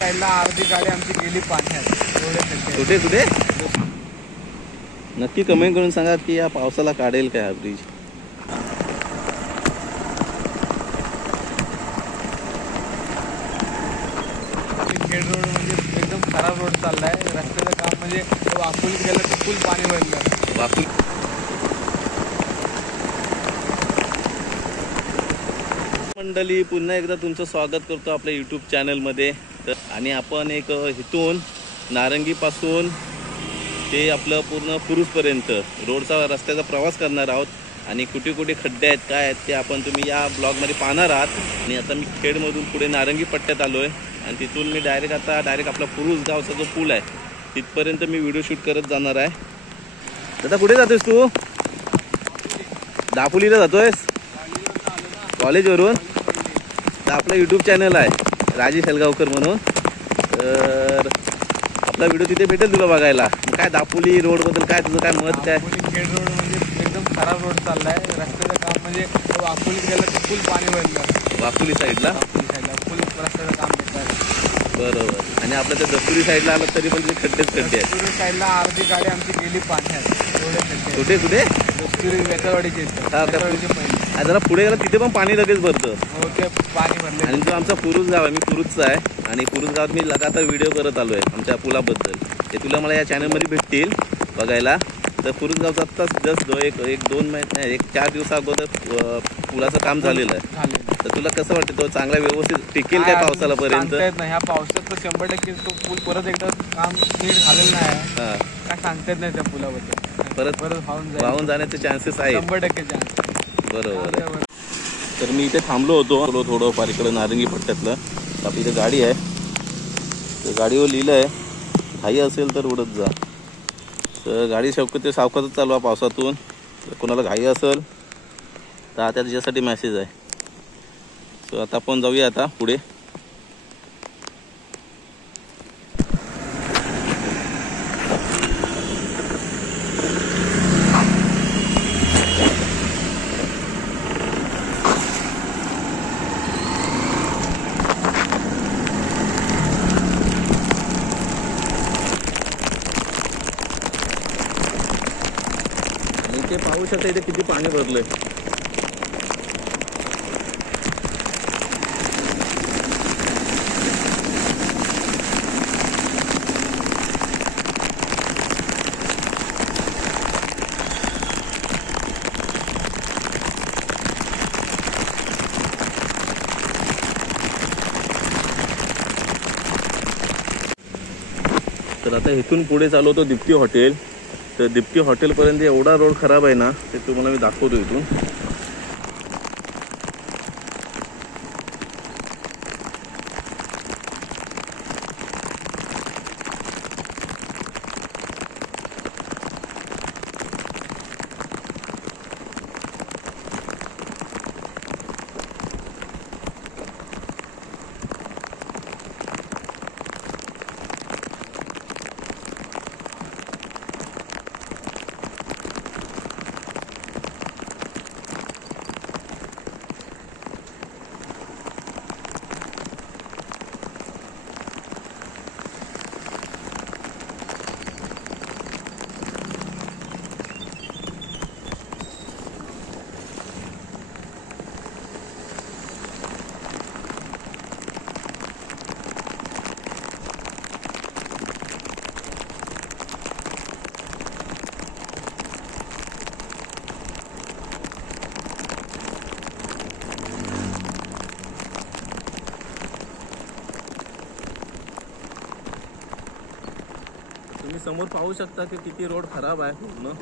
साईडला अर्धी गाडी आमची गेली पाण्यात. एवढे कुठे कुठे नक्की कमेंट करून सांगा की या पावसाला काढेल काय हा ब्रिज. खेड रोड म्हणजे एकदम खराब रोड चाललाय. रस्त्याचं काम म्हणजे वाकुलीत गेलं तर फुल पाणी भरलं. वाकुल मंडळी, पुन्हा एकदा तुमचं स्वागत करतो आपल्या यूट्यूब चॅनलमध्ये. आणि आपण एक इथून नारंगीपासून ते आपलं पूर्ण पुरुषपर्यंत रोडचा रस्त्याचा प्रवास करणार आहोत. आणि कुठे कुठे खड्डे आहेत काय आहेत ते आपण तुम्ही या ब्लॉगमध्ये पाहणार आहात. आणि आता मी खेडमधून पुढे नारंगी पट्ट्यात आलो आहे आणि तिथून मी डायरेक्ट आपला पुरुष गावचा जो पूल आहे तिथपर्यंत मी व्हिडिओ शूट करत जाणार आहे. दादा कुठे जातोयस तू? दापोलीला जातोयस कॉलेजवरून? तर आपलं यूट्यूब चॅनल आहे राजेश हेलगावकर म्हणून. तर आपला व्हिडिओ तिथे भेटेल तुला बघायला. काय दापोली रोडबद्दल काय तुझं काय मत काय? खेड रोड म्हणजे एकदम खराब रोड चाललाय. रस्त्याचं काम म्हणजे वाकुलीत गेलं तर फुल पाणी भरलं. वाकुली साईडला फुल रस्त्याचं काम घेतात. बरोबर. आणि आपल्या त्या दस्तुरी साईडला आलं तरी पण तिथे खड्डेच खड्डे आहेत. दस्तुरी साईडला अर्धी गाडी आमची गेली पाण्यात. एवढे खड्डे. कुठे कुठे? दस्तुरी वेतरवाडीची पहिली. जरा पुढे गेला तिथे पण पाणी लगेच भरतं. हो, ते पाणी भरले. आणि जो आमचा पुरुष गाव आहे, मी पुरुषचा आहे आणि पुरुष गावात मी लगातार व्हिडिओ करत आलो आहे आमच्या पुलाबद्दल. ते तुला मला या चॅनलमध्ये भेटतील बघायला. तर पुरुष गावचा आत्ताच जस्ट एक 2 महिने 4 दिवसा अगोदर पुलाचं काम झालेलं आहे. तर तुला कसं वाटतं तो चांगला व्यवस्थित टिकेल काय पावसाला पर्यंत? नाही, ह्या पावसात तर 100% तो पूल परत एकदा काम नीट झालेलं नाही. काय सांगतात नाही त्या पुलाबद्दल. परत वाहून जाण्याचे चान्सेस आहेत 100% चान्स. बरोबर. तर मी इथे थांबलो होतो थोडं फार इकडं नारंगी पट्ट्यातलं. आपली इथे गाडी आहे. तर गाडीवर लिहिलं आहे घाई असेल तर उडत जा. तर गाडी शक्यतो सावकाशच चालू आहे पावसातून. तर कोणाला घाई असेल तर आता त्याच्यासाठी मेसेज आहे. तर आता आपण जाऊया आता पुढे. इथे पाहू शकता इथे किती पाणी भरलंय. तर आता इथून पुढे चालू होतो दीप्ती हॉटेल. तर दीप्ती हॉटेलपर्यंत एवढा रोड खराब आहे ना, ते तुम्हाला मी दाखवतो इथून. तुम्ही समोर पाहू शकता की किती रोड खराब आहे पूर्ण.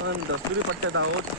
आपण दस्तुरी पट्ट्यात आहोत.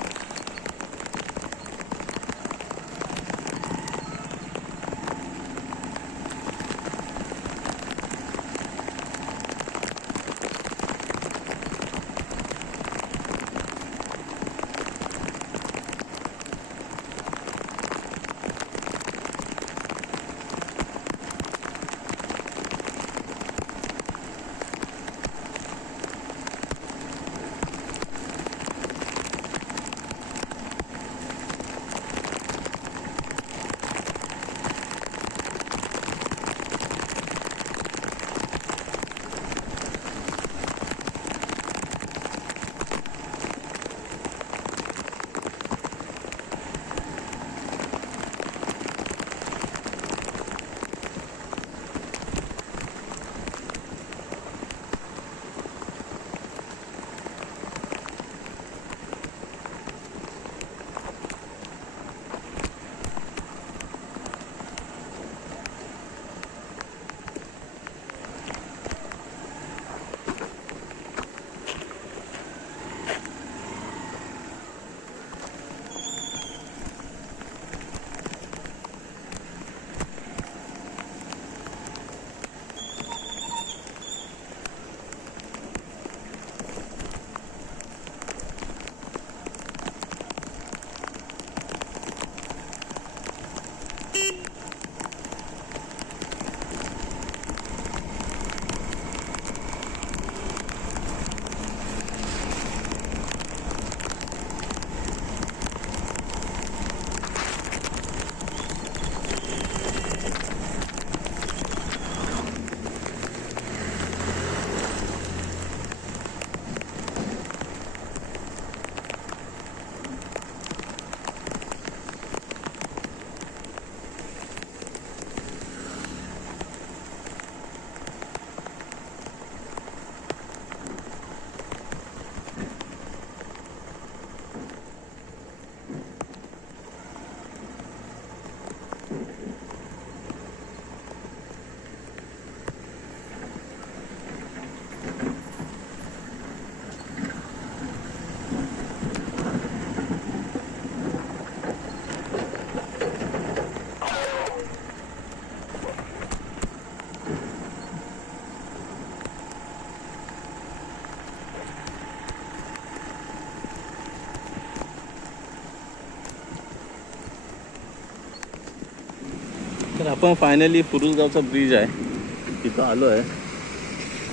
तर आपण फायनली फुरुसगावचा ब्रिज आहे तिथं आलो आहे.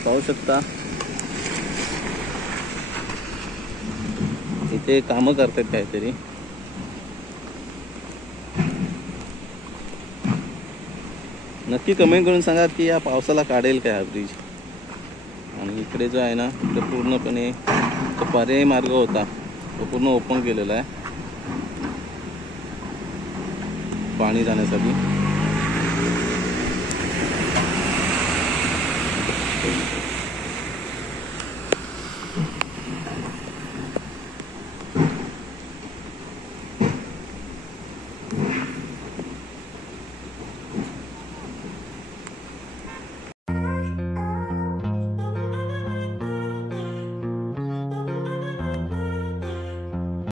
पाहू शकता इथे कामं करतात काहीतरी. नक्की कमेंट करून सांगा की या पावसाला काढेल काय हा ब्रिज. आणि इकडे जो आहे ना इकडे पूर्णपणे तो पर्यायी मार्ग होता तो पूर्ण ओपन केलेला आहे पाणी जाण्यासाठी.